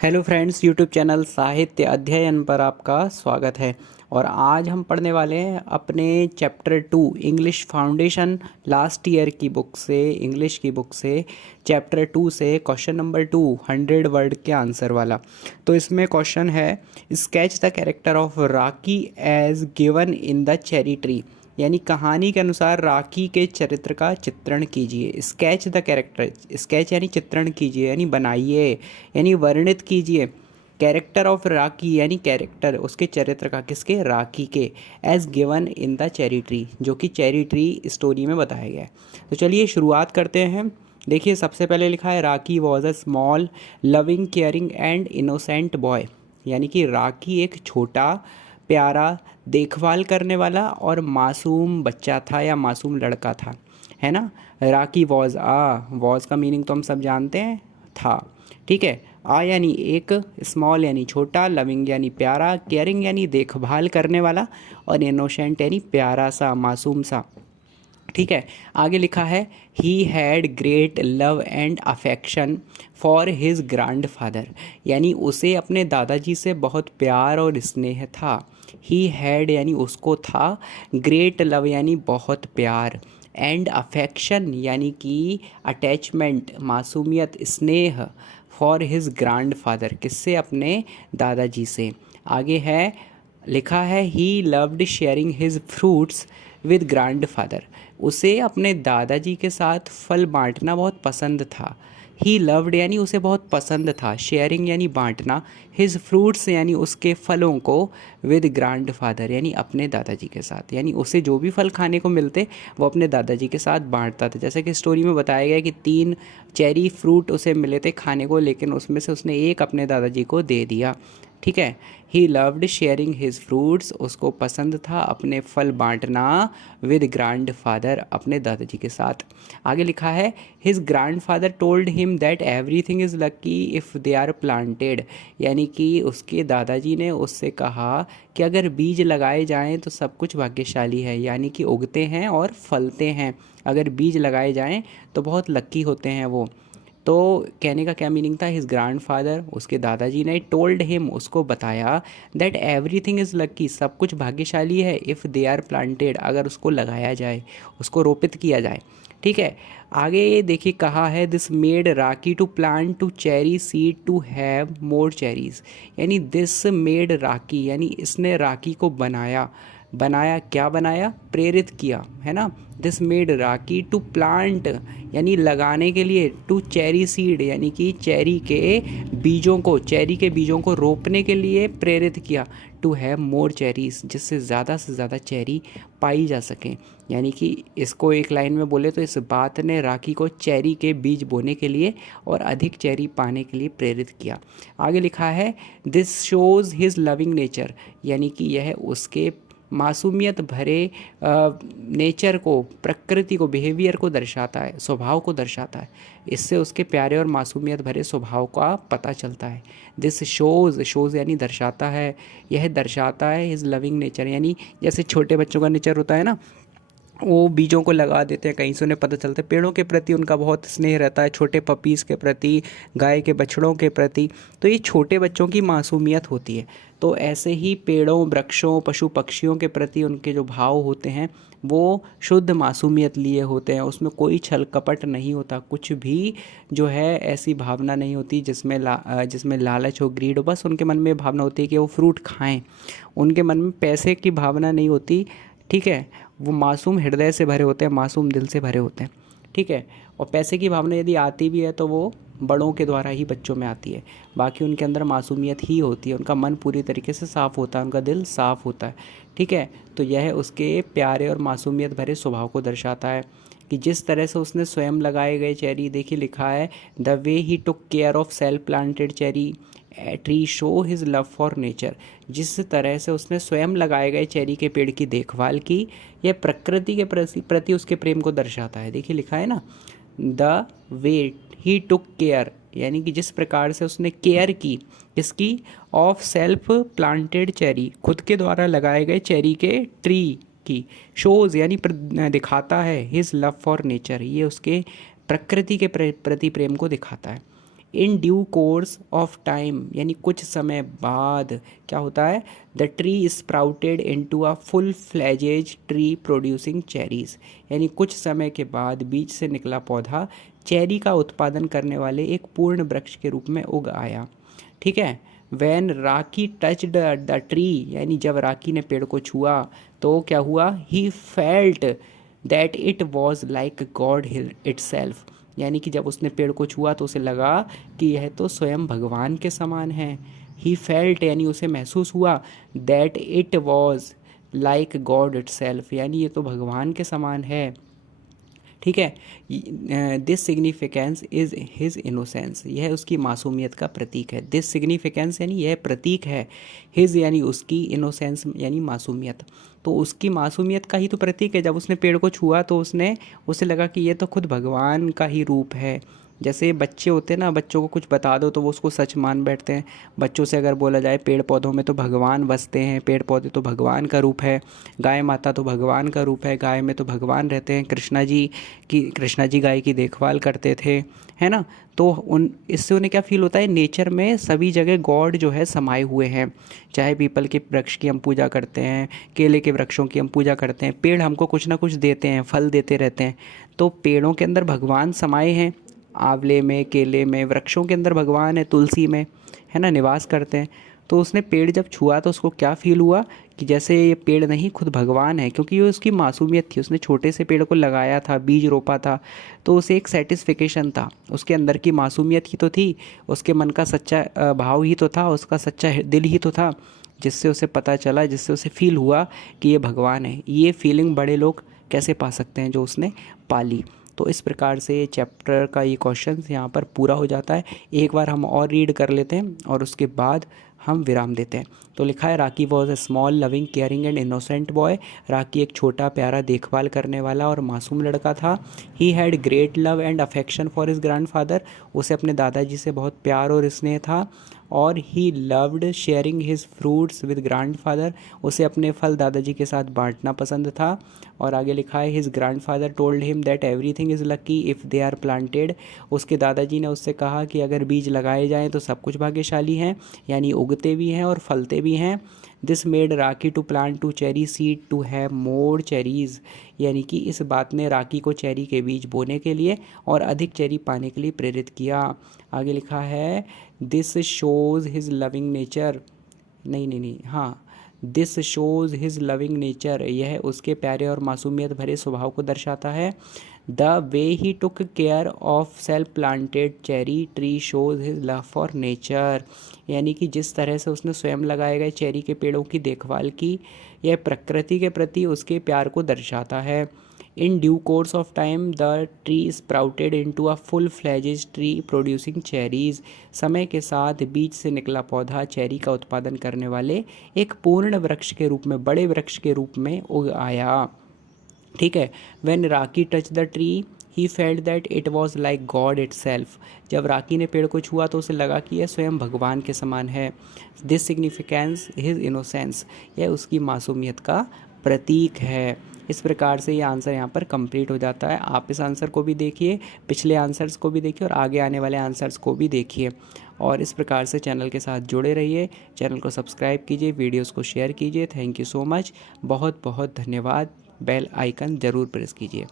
Hello friends, YouTube channel साहित्य अध्ययन पर आपका स्वागत है। और आज हम पढ़ने वाले हैं अपने chapter 2 English foundation last year की बुक से, इंग्लिश की बुक से चैप्टर 2 से क्वेश्चन नंबर 2 100 वर्ड के आंसर वाला। तो इसमें क्वेश्चन है, sketch the character of Raki as given in the cherry tree. यानी कहानी के अनुसार राखी के चरित्र का चित्रण कीजिए। स्केच द कैरेक्टर, स्केच यानी चित्रण कीजिए, यानी बनाइए, यानी वर्णित कीजिए। कैरेक्टर ऑफ राखी यानी कैरेक्टर उसके चरित्र का, किसके? राखी के। As given in the cherry tree, जो कि चेरी ट्री स्टोरी में बताया गया है। तो चलिए शुरुआत करते हैं। देखिए, सबसे पहले लिखा है Rocky was a small loving caring and innocent boy. यानी कि राखी एक छोटा प्यारा देखभाल करने वाला और मासूम बच्चा था या मासूम लड़का था, है ना। राखी वॉज वॉज का मीनिंग तो हम सब जानते हैं, था। ठीक है। यानी एक, स्मॉल यानी छोटा, लविंग यानी प्यारा, केयरिंग यानी देखभाल करने वाला, और इनोसेंट यानी प्यारा सा, मासूम सा। ठीक है। आगे लिखा है he had great love and affection for his grand father. यानी उसे अपने दादाजी से बहुत प्यार और स्नेह था। ही हैड यानी उसको था, ग्रेट लव यानी बहुत प्यार, एंड अफेक्शन यानी कि अटैचमेंट, मासूमियत, स्नेह, फॉर हिज ग्रैंड फादर, किससे? अपने दादाजी से। आगे है, लिखा है he loved sharing his fruits with grand father. उसे अपने दादाजी के साथ फल बांटना बहुत पसंद था। ही लव्ड यानी उसे बहुत पसंद था, शेयरिंग यानी बांटना, हिज फ्रूट्स यानी उसके फलों को, विद ग्रैंड फादर यानी अपने दादाजी के साथ। यानी उसे जो भी फल खाने को मिलते वो अपने दादाजी के साथ बांटता था। जैसे कि स्टोरी में बताया गया कि 3 चेरी फ्रूट उसे मिले थे खाने को, लेकिन उसमें से उसने एक अपने दादाजी को दे दिया। ठीक है। He loved sharing his fruits, उसको पसंद था अपने फल बांटना, विद ग्रैंड फादर, अपने दादाजी के साथ। आगे लिखा है his grandfather told him that everything is lucky if they are planted. यानी कि उसके दादाजी ने उससे कहा कि अगर बीज लगाए जाएं तो सब कुछ भाग्यशाली है, यानी कि उगते हैं और फलते हैं। अगर बीज लगाए जाएं तो बहुत लक्की होते हैं वो। तो कहने का क्या मीनिंग था? हिज ग्रैंड फादर, उसके दादाजी ने, टोल्ड हिम, उसको बताया, दैट एवरीथिंग इज़ लकी, सब कुछ भाग्यशाली है, इफ़ दे आर प्लांटेड, अगर उसको लगाया जाए, उसको रोपित किया जाए। ठीक है। आगे ये देखिए, कहा है this made Raki to plant two cherry seed to have more cherries. यानी दिस मेड राकी यानी इसने राकी को बनाया। बनाया क्या? बनाया, प्रेरित किया, है ना। This made Raki to plant यानी लगाने के लिए, टू चेरी सीड यानी कि चेरी के बीजों को, चेरी के बीजों को रोपने के लिए प्रेरित किया। टू हैव मोर चेरीज, जिससे ज़्यादा से ज़्यादा चेरी पाई जा सकें। यानी कि इसको एक लाइन में बोले तो इस बात ने राखी को चेरी के बीज बोने के लिए और अधिक चेरी पाने के लिए प्रेरित किया। आगे लिखा है this shows his loving nature. यानी कि यह उसके मासूमियत भरे नेचर को, प्रकृति को, बिहेवियर को दर्शाता है, स्वभाव को दर्शाता है। इससे उसके प्यारे और मासूमियत भरे स्वभाव का पता चलता है। दिस शोज़, शोज़ यानी दर्शाता है, यह दर्शाता है हिज लविंग नेचर। यानी जैसे छोटे बच्चों का नेचर होता है ना, वो बीजों को लगा देते हैं, कहीं से उन्हें पता चलता है, पेड़ों के प्रति उनका बहुत स्नेह रहता है, छोटे पपीज़ के प्रति, गाय के बछड़ों के प्रति। तो ये छोटे बच्चों की मासूमियत होती है। तो ऐसे ही पेड़ों, वृक्षों, पशु पक्षियों के प्रति उनके जो भाव होते हैं वो शुद्ध मासूमियत लिए होते हैं। उसमें कोई छल कपट नहीं होता, कुछ भी जो है ऐसी भावना नहीं होती जिसमें लालच हो, ग्रीड हो। बस उनके मन में भावना होती है कि वो फ्रूट खाएं। उनके मन में पैसे की भावना नहीं होती। ठीक है। वो मासूम हृदय से भरे होते हैं, मासूम दिल से भरे होते हैं। ठीक है। और पैसे की भावना यदि आती भी है तो वो बड़ों के द्वारा ही बच्चों में आती है। बाकी उनके अंदर मासूमियत ही होती है, उनका मन पूरी तरीके से साफ़ होता है, उनका दिल साफ़ होता है। ठीक है। तो यह उसके प्यारे और मासूमियत भरे स्वभाव को दर्शाता है कि जिस तरह से उसने स्वयं लगाए गए चेरी, देखिए लिखा है the way he took care of self planted cherry tree show his love for nature. जिस तरह से उसने स्वयं लगाए गए चेरी के पेड़ की देखभाल की, यह प्रकृति के प्रति उसके प्रेम को दर्शाता है। देखिए लिखा है ना, the way he took care, यानी कि जिस प्रकार से उसने केयर की, इसकी, ऑफ सेल्फ प्लांटेड चेरी, खुद के द्वारा लगाए गए चेरी के ट्री की, शोज़ यानी दिखाता है, हिज लव फॉर नेचर, ये उसके प्रकृति के प्रति प्रेम को दिखाता है। In due course of time यानी कुछ समय बाद क्या होता है, the tree sprouted into a full fledged tree producing cherries, यानी कुछ समय के बाद बीज से निकला पौधा चेरी का उत्पादन करने वाले एक पूर्ण वृक्ष के रूप में उग आया। ठीक है। When Raki touched the tree, यानी जब राकी ने पेड़ को छुआ तो क्या हुआ, ही felt that it was like God itself, यानी कि जब उसने पेड़ को छुआ तो उसे लगा कि यह तो स्वयं भगवान के समान है। ही फेल्ट यानी उसे महसूस हुआ, that it was like God itself, यानी ये तो भगवान के समान है। ठीक है। This significance is his innocence, यह उसकी मासूमियत का प्रतीक है। दिस सिग्निफिकेंस यानी यह प्रतीक है, हिज यानी उसकी, इनोसेंस यानी मासूमियत, तो उसकी मासूमियत का ही तो प्रतीक है। जब उसने पेड़ को छुआ तो उसे लगा कि ये तो खुद भगवान का ही रूप है। जैसे बच्चे होते हैं ना, बच्चों को कुछ बता दो तो वो उसको सच मान बैठते हैं। बच्चों से अगर बोला जाए पेड़ पौधों में तो भगवान बसते हैं, पेड़ पौधे तो भगवान का रूप है, गाय माता तो भगवान का रूप है, गाय में तो भगवान रहते हैं, कृष्णा जी गाय की देखभाल करते थे, है ना। तो इससे उन्हें क्या फील होता है, नेचर में सभी जगह गॉड जो है समाये हुए हैं। चाहे पीपल के वृक्ष की हम पूजा करते हैं, केले के वृक्षों की हम पूजा करते हैं, पेड़ हमको कुछ ना कुछ देते हैं, फल देते रहते हैं, तो पेड़ों के अंदर भगवान समाये हैं। आंवले में, केले में, वृक्षों के अंदर भगवान है, तुलसी में, है ना, निवास करते हैं। तो उसने पेड़ जब छुआ तो उसको क्या फील हुआ कि जैसे ये पेड़ नहीं खुद भगवान है, क्योंकि ये उसकी मासूमियत थी। उसने छोटे से पेड़ को लगाया था, बीज रोपा था, तो उसे एक सेटिस्फिकेशन था, उसके अंदर की मासूमियत ही तो थी, उसके मन का सच्चा भाव ही तो था, उसका सच्चा दिल ही तो था, जिससे उसे पता चला, जिससे उसे फील हुआ कि ये भगवान है। ये फीलिंग बड़े लोग कैसे पा सकते हैं जो उसने पाली। तो इस प्रकार से चैप्टर का ये क्वेश्चन यहाँ पर पूरा हो जाता है। एक बार हम और रीड कर लेते हैं और उसके बाद हम विराम देते हैं। तो लिखा है, Rocky was a small loving caring and innocent boy. Rocky एक छोटा प्यारा देखभाल करने वाला और मासूम लड़का था। He had great love and affection for his grandfather. उसे अपने दादाजी से बहुत प्यार और स्नेह था। और he loved sharing his fruits with grandfather. उसे अपने फल दादाजी के साथ बांटना पसंद था। और आगे लिखा है, his grandfather told him that everything is lucky if they are planted. उसके दादाजी ने उससे कहा कि अगर बीज लगाए जाएं तो सब कुछ भाग्यशाली हैं, यानी उगते भी हैं और फलते भी हैं। This made Raki to plant two cherry seed to have more cherries, यानी कि इस बात ने राकी को चेरी के बीज बोने के लिए और अधिक चेरी पाने के लिए प्रेरित किया। आगे लिखा है, this shows his loving nature, नहीं हाँ, this shows his loving nature, यह उसके प्यारे और मासूमियत भरे स्वभाव को दर्शाता है। The way he took care of self planted cherry tree shows his love for nature, यानी कि जिस तरह से उसने स्वयं लगाए गए चेरी के पेड़ों की देखभाल की, यह प्रकृति के प्रति उसके प्यार को दर्शाता है। In due course of time the tree sprouted into a full fledged tree producing cherries, समय के साथ बीज से निकला पौधा चेरी का उत्पादन करने वाले एक पूर्ण वृक्ष के रूप में, बड़े वृक्ष के रूप में उग आया। ठीक है। When Raki touch the tree he felt that it was like God itself. जब राकी ने पेड़ को छुआ तो उसे लगा कि यह स्वयं भगवान के समान है। दिस सिग्निफिकेंस हिज इनोसेंस, यह उसकी मासूमियत का प्रतीक है। इस प्रकार से ये आंसर यहाँ पर कंप्लीट हो जाता है। आप इस आंसर को भी देखिए, पिछले आंसर्स को भी देखिए और आगे आने वाले आंसर्स को भी देखिए। और इस प्रकार से चैनल के साथ जुड़े रहिए, चैनल को सब्सक्राइब कीजिए, वीडियोस को शेयर कीजिए। थैंक यू सो मच, बहुत बहुत धन्यवाद। बेल आइकन ज़रूर प्रेस कीजिए।